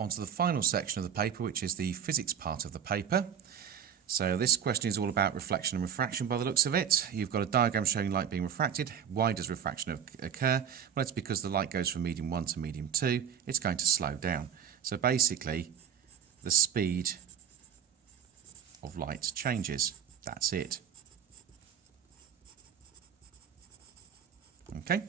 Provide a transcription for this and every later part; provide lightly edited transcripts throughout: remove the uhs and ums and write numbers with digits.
onto the final section of the paper, which is the physics part of the paper. So this question is all about reflection and refraction by the looks of it. You've got a diagram showing light being refracted. Why does refraction occur? Well, it's because the light goes from medium 1 to medium 2. It's going to slow down. So basically, the speed of light changes. That's it. Okay.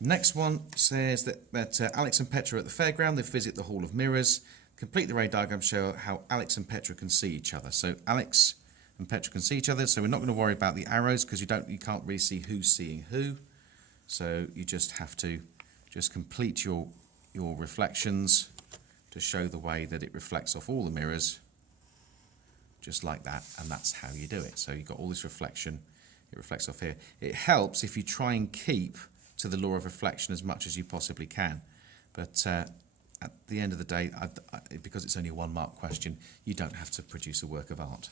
Next one says that Alex and Petra are at the fairground. They visit the Hall of Mirrors. Complete the ray diagram, show how Alex and Petra can see each other. So Alex and Petra can see each other. So we're not going to worry about the arrows because you can't really see who's seeing who. So you just have to complete your reflections to show the way that it reflects off all the mirrors, just like that. And that's how you do it. So you've got all this reflection. It reflects off here. It helps if you try and keep to the law of reflection as much as you possibly can. But at the end of the day, because it's only a 1 mark question, you don't have to produce a work of art.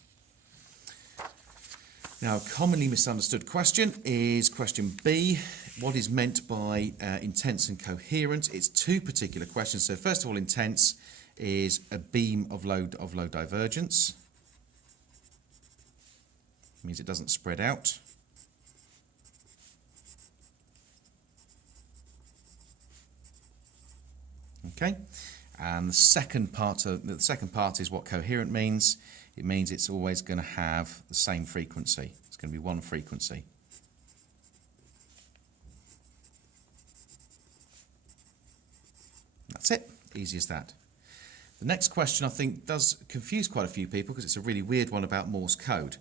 Now, a commonly misunderstood question is question B. What is meant by intense and coherent? It's 2 particular questions. So first of all, intense is a beam of low divergence. It means it doesn't spread out. Okay, and the second part is what coherent means. It means it's always going to have the same frequency. It's going to be one frequency. That's it. Easy as that. The next question, I think, does confuse quite a few people because it's a really weird one about Morse code.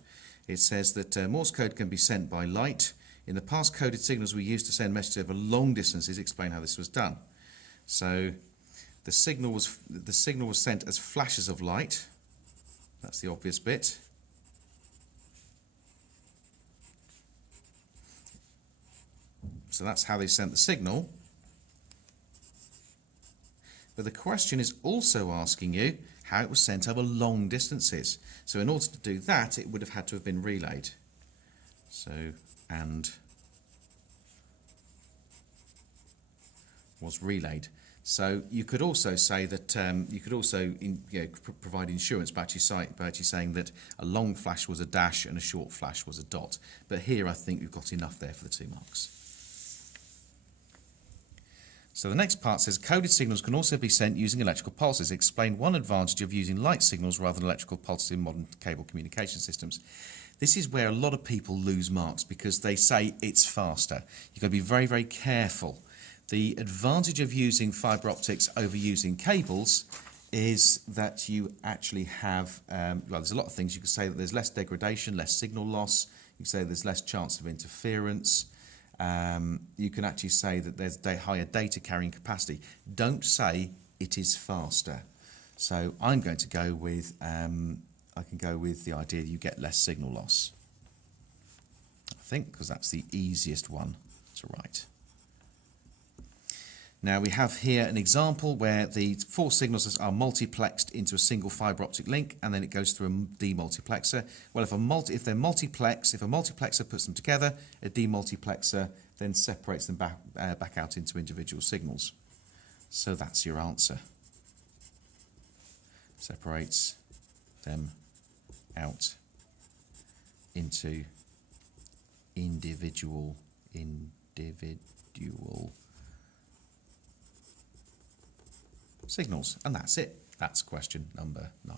It says that Morse code can be sent by light. In the past, coded signals were used to send messages over long distances. Explain how this was done. So the signal was sent as flashes of light. That's the obvious bit. So that's how they sent the signal. But the question is also asking you how it was sent over long distances. So in order to do that, it would have had to have been relayed. So, and was relayed. So you could also say that you could also provide insurance by actually saying that a long flash was a dash and a short flash was a dot. But here I think we've got enough there for the 2 marks. So the next part says coded signals can also be sent using electrical pulses. Explain one advantage of using light signals rather than electrical pulses in modern cable communication systems. This is where a lot of people lose marks because they say it's faster. You've got to be very, very careful. The advantage of using fibre optics over using cables is that you actually have, well, there's a lot of things. You could say that there's less degradation, less signal loss. You could say there's less chance of interference. You can actually say that there's higher data carrying capacity. Don't say it is faster. So I'm going to go with, I can go with the idea that you get less signal loss. I think, because that's the easiest one to write. Now we have here an example where the 4 signals are multiplexed into a single fibre optic link and then it goes through a demultiplexer. Well, if a multiplexer puts them together, a demultiplexer then separates them back out into individual signals. So that's your answer. Separates them out into individual signals, and that's it. That's question number 9.